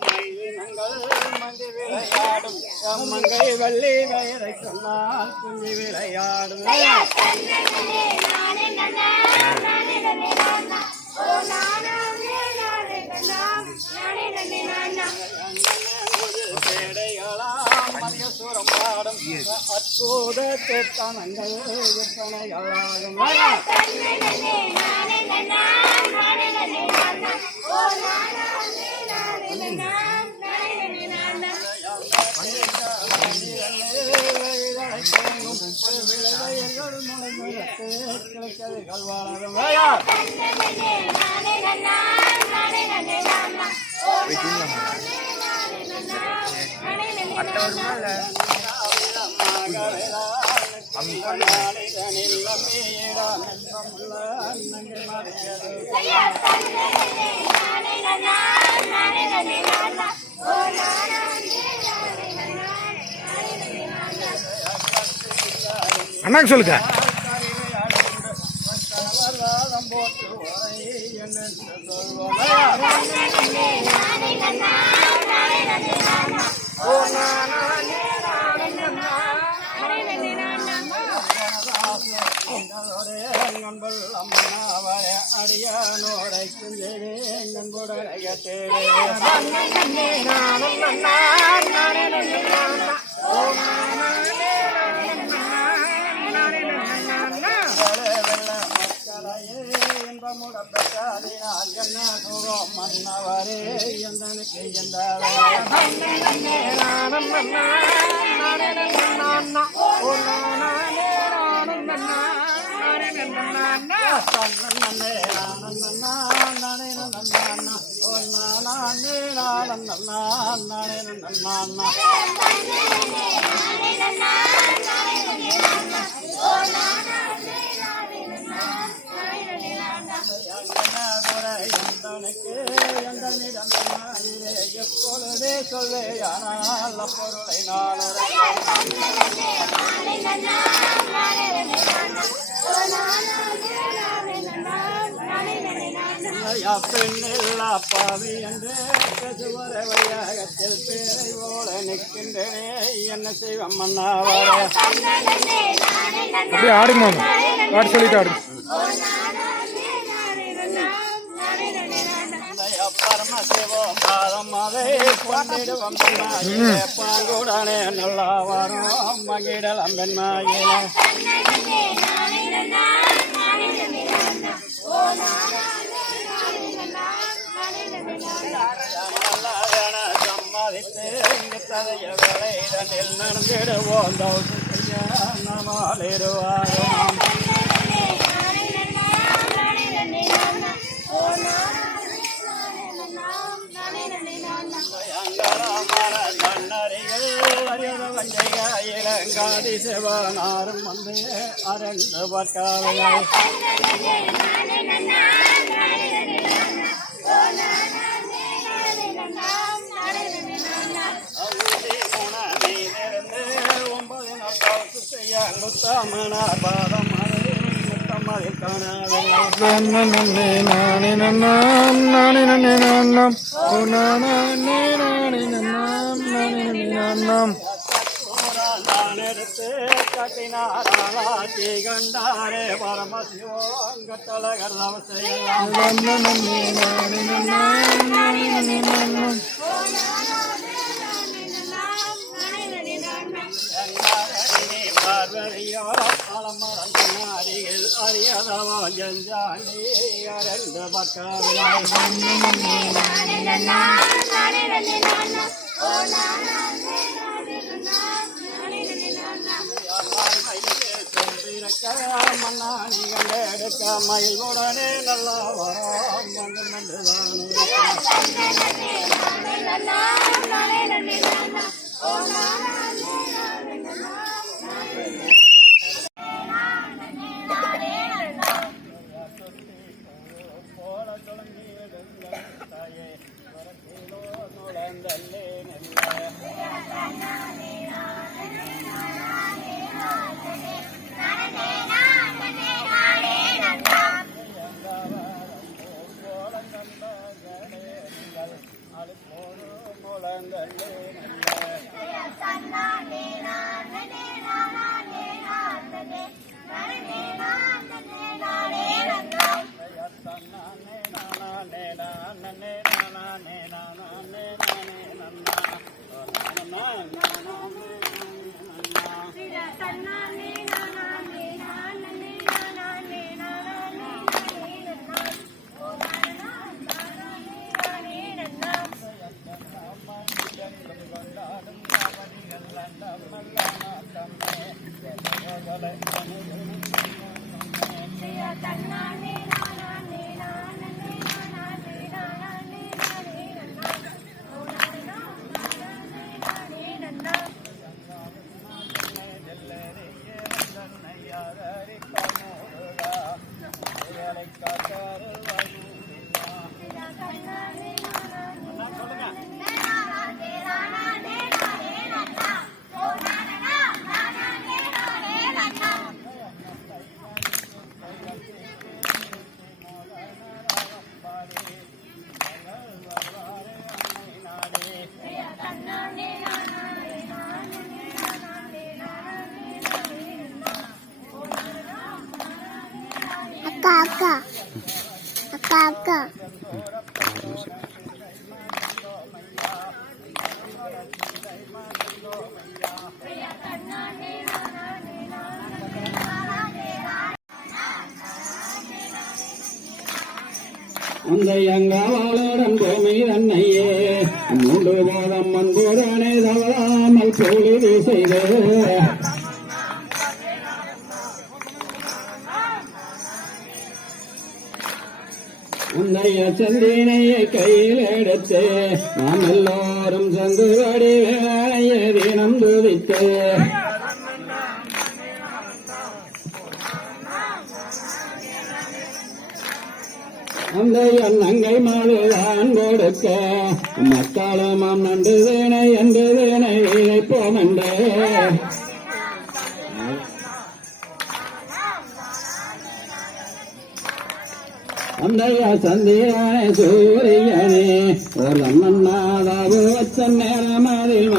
மங்கி விளையாடும் மங்கை வள்ளி வயதை சொன்னால் குஞ்சி விளையாடும் பேடைகளாம் மதியசூரம் பாடும் அற்புத தேத்தனங்கள் விற்பனைகளாகும் அண்ணாக்கு சொல்லுங்க. அடியானோடை நண்புடைய தேவை இன்பமுடப்பட்டாலினால் என்ன சுகம் மன்னவரே எந்தனுக்கு எப்பொழுதே சொல்லே ஆனால் பொருளை பெண்ணில்லா பாவி என்று கசுவர வையகத்தில் பேரை போல நிற்கின்றனே என்ன செய்வம் மன்னாவார அப்படியே ஆடுங்க பாட்டு சொல்லிட்டு ஆடுங்க. பரமசிவம் பாதம் அதை கொண்டிடுவோம் பாங்குடனே நல்லா வரும் மகிழம் பெண்மாயில சம்மதித்து இங்கு ததைய வேலையிடனில் நடந்திடுவோம் தௌசு செய்ய நம்மாலிடுவாரும் இளங்காதி சிவனாரும் வந்து அரண்டு பட்டாளையாய் மீனிருந்து 9 நாள் செய்ய முத்தமனார் பாதம் முத்தமதில் காண எடுத்து கட்டினாராட்டி கண்டாரே பரமசிவம் கட்டழகர் பார்வரியா பழமரங்கள் அறியதவா ஜஞ்சாண்டி அரண்டு பக்காவினாய் மன்னானிகள் எடுக்க மயிலுடனே நல்லா வரோம் அக்கா அக்கா அக்கா அந்த எங்காவாளுடன் பூமி தன்னையே மூன்று போதம் மண்புடனே தவறாமல் பொழுது செய்து உன்னைய செந்தினையை கையில் எடுத்து நாம் எல்லோரும் செந்துபடி வேலையை தினம் துதித்து அந்த எண்ணங்கை மாடுதான் கொடுக்க மக்களும் நன்று வேணை என்று வேணை இழைப்போம் என்று அந்த சந்திரனை சூரியனே ஒரு மன்னாதாவு வச்ச நேரம் அதில்